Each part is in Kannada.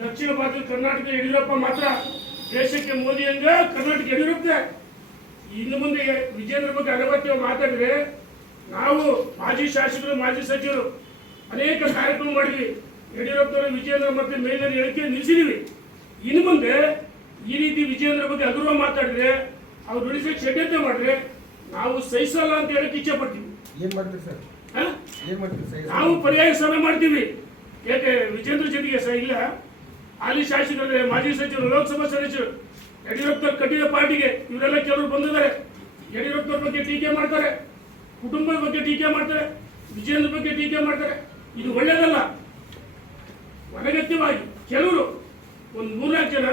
ದಕ್ಷಿಣ ಭಾರತ ಕರ್ನಾಟಕ ಯಡಿಯೂರಪ್ಪ ಮಾತ್ರ, ದೇಶಕ್ಕೆ ಮೋದಿ ಹಂಗ ಕರ್ನಾಟಕ ಯಡಿಯೂರಪ್ಪ. ಇನ್ನು ಮುಂದೆ ವಿಜೇಂದ್ರ ಬಗ್ಗೆ ಅನಗತ್ಯ ಮಾತಾಡಿದ್ರೆ ನಾವು ಮಾಜಿ ಶಾಸಕರು ಮಾಜಿ ಸಚಿವರು ಅನೇಕ ಕಾರ್ಯಕ್ರಮ ಮಾಡಿದ್ವಿ. ಯಡಿಯೂರಪ್ಪನವರು ವಿಜೇಂದ್ರ ಮತ್ತೆ ಮೇಲಿನ ಹೇಳಿಕೆ ನಿಲ್ಲಿಸಿದೀವಿ. ಇನ್ನು ಮುಂದೆ ಈ ರೀತಿ ವಿಜೇಂದ್ರ ಬಗ್ಗೆ ಅಗೌರವ ಮಾತಾಡಿದ್ರೆ ಅವ್ರು ಉಳಿಸಕ್ಕೆ ಷಡ್ಯಂತ್ರ ಮಾಡಿದ್ರೆ ನಾವು ಸಹಿಸಲ್ಲ ಅಂತ ಹೇಳಕ್ ಇಚ್ಛೆ ಪಡ್ತೀವಿ. ಏನ್ ಮಾಡ್ತೀರಿ ಸರ್? ಏನ್ ಮಾಡ್ತೀರಿ ಸರ್? ನಾವು ಪರ್ಯಾಯ ಸಭೆ ಮಾಡ್ತೀವಿ. ಯಾಕೆ ವಿಜೇಂದ್ರ ಜೊತೆಗೆ ಸಹ ಇಲ್ಲ, ಹಾಲಿ ಶಾಸಕರು ಮಾಜಿ ಸಚಿವರು ಲೋಕಸಭಾ ಸದಸ್ಯರು ಯಡಿಯೂರಪ್ಪನವ್ರು ಕಟ್ಟಿದ ಪಾರ್ಟಿಗೆ ಇವರೆಲ್ಲ ಕೆಲವರು ಬಂದಿದ್ದಾರೆ. ಯಡಿಯೂರಪ್ಪನವ್ರ ಬಗ್ಗೆ ಟೀಕೆ ಮಾಡ್ತಾರೆ, ಕುಟುಂಬದ ಬಗ್ಗೆ ಟೀಕೆ ಮಾಡ್ತಾರೆ, ವಿಜೇಂದ್ರ ಬಗ್ಗೆ ಟೀಕೆ ಮಾಡ್ತಾರೆ. ಇದು ಒಳ್ಳೇದಲ್ಲ. ಅನಗತ್ಯವಾಗಿ ಕೆಲವರು ಒಂದು 3-4 ಜನ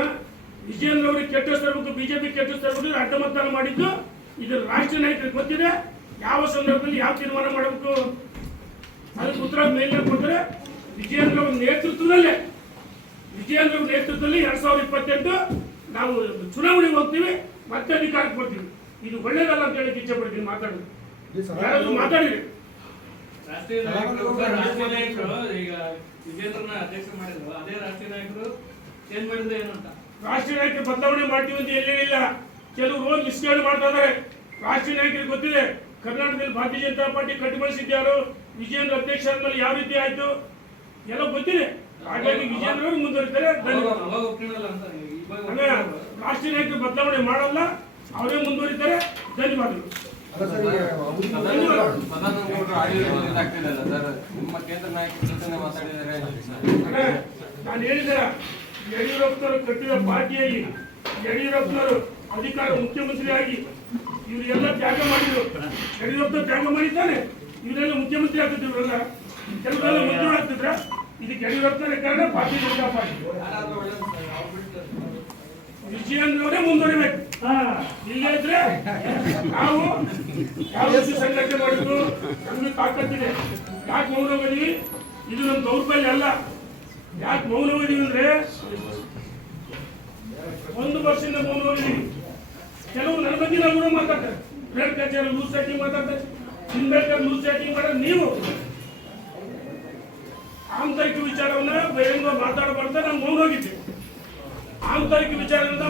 ವಿಜೇಂದ್ರ ಅವರಿಗೆ ಕೆಟ್ಟಿಸ್ತಿರ್ಬೇಕು, ಬಿಜೆಪಿ ಕೆಟ್ಟಿಸ್ತಿರ್ಬೇಕು ಅಡ್ಡ ಮತದಾನ ಮಾಡಿದ್ದು ಇದು ರಾಷ್ಟ್ರೀಯ ನಾಯಕರಿಗೆ ಗೊತ್ತಿದೆ. ಯಾವ ಸಂದರ್ಭದಲ್ಲಿ ಯಾವ ತೀರ್ಮಾನ ಮಾಡಬೇಕು ಅದಕ್ಕೆ ಉತ್ತರ ಮೇಲೆ ಕೊಟ್ಟರೆ ವಿಜೇಂದ್ರ ಅವರ ನೇತೃತ್ವದಲ್ಲೇ 2028 ನಾವು ಚುನಾವಣೆಗೆ ಹೋಗ್ತೀವಿ, ಮತ್ತೆ ಅಧಿಕಾರಕ್ಕೆ ಬರ್ತೀವಿ. ಇದು ಒಳ್ಳೇದಲ್ಲ ಅಂತ ಹೇಳಿ ಇಚ್ಛೆ ಪಡ್ತೀನಿ. ಮಾತಾಡೋದು ಮಾತಾಡಿರಿ. ರಾಷ್ಟ್ರೀಯ ನಾಯಕರು ಈಗ ವಿಜೇಂದ್ರನ ಅಧ್ಯಕ್ಷ ಮಾಡಿದ್ರು, ಅದೇ ರಾಷ್ಟ್ರೀಯ ನಾಯಕರು ಚೇಂಜ್ ಮಾಡಿದ್ರೆ ಏನು ಅಂತ ರಾಷ್ಟ್ರೀಯ ನಾಯಕರು ಬದಲಾವಣೆ ಮಾಡ್ತೀವಿ ಅಂತ ಎಲ್ಲೇನಿಲ್ಲ. ಕೆಲವರು ಹೋಗಿ ಮಿಸ್ಗೈಡ್ ಮಾಡ್ತಾ ಇದ್ದಾರೆ. ರಾಷ್ಟ್ರೀಯ ನಾಯಕರಿಗೆ ಗೊತ್ತಿದೆ ಕರ್ನಾಟಕದಲ್ಲಿ ಭಾರತೀಯ ಜನತಾ ಪಾರ್ಟಿ ಕಟ್ಟಿಬಳಿಸಿದ್ಯಾರು, ವಿಜೇಂದ್ರ ಅಧ್ಯಕ್ಷ ಆದ್ಮೇಲೆ ಯಾವ ರೀತಿ ಆಯ್ತು ಎಲ್ಲ ಗೊತ್ತಿದೆ. ಹಾಗಾಗಿ ವಿಜೇಂದ್ರ ಅವರು ಮುಂದುವರಿತಾರೆ. ರಾಷ್ಟ್ರೀಯ ನಾಯಕರು ಬದಲಾವಣೆ ಮಾಡಲ್ಲ, ಅವರೇ ಮುಂದುವರಿತಾರೆ. ಧನ್ಯವಾದಗಳು. ನಾನು ಹೇಳಿದ ಯಡಿಯೂರಪ್ಪನವರು ಕಟ್ಟಿದ ಪಾರ್ಟಿಯಾಗಿ ಯಡಿಯೂರಪ್ಪನವರು ಅಧಿಕಾರ ಮುಖ್ಯಮಂತ್ರಿಯಾಗಿ ಇವರೆಲ್ಲ ತ್ಯಾಗ ಮಾಡಿದ್ರು. ಯಡಿಯೂರಪ್ಪ ತ್ಯಾಗ ಮಾಡಿದ್ದಾನೆ, ಇವರೆಲ್ಲ ಮುಖ್ಯಮಂತ್ರಿ ಆಗ್ತಿದ್ರು. ಇವರೆಲ್ಲ ಕೆಲವರೆಲ್ಲ ಮಂತ್ರಿ ಆಗ್ತಿದ್ರ. ಇದಕ್ಕೆ ಯಡಿಯೂರಪ್ಪನ ಕಾರಣ ಭಾರತೀಯ ಜನತಾ ಪಾರ್ಟಿ. ವಿಜಯೇಂದ್ರವರೇ ಮುಂದುವರಿಬೇಕು. ಇಲ್ಲೇ ಇದ್ರೆ ನಾವು ಯಾವ ರೀತಿ ಸಂಘಟನೆ ಮಾಡಿದ್ರು ನಮ್ಗೆ ತಾಕತ್ತಿದೆ. ಯಾಕೆ ಮೌನ ಹೋಗಿದೀವಿ? ಇದು ನಮ್ಮ ದೌರ್ಬಲ್ಯ ಅಲ್ಲ. ಯಾಕೆ ಮೌನ ಹೋಗಿದೀವಿ ಅಂದ್ರೆ 1 ವರ್ಷದಿಂದ ಮೌನ ಹೋಗಿದೀವಿ. ಕೆಲವು ನನ್ನ ಬಗ್ಗೆ ನಾವು ಮಾತಾಡ್ತಾರೆ, ಬೇಡ್ಕಾಚಾರ ಲೂಸ್ ಚಾಟಿಂಗ್ ಮಾತಾಡ್ತಾರೆ, ತಿನ್ಬೇಕಾದ್ರೆ ಲೂಸ್ ಚಾಟಿಂಗ್ ಮಾಡೋದು ನೀವು. ಆಂತರಿಕ ವಿಚಾರವನ್ನ ಬಹಿರಂಗ ಮಾತಾಡಬಾರ್ದು. ನಾವು ಮೌನ ಹೋಗಿದ್ದೆ. ಆಂತರಿಕ ವಿಚಾರದಿಂದ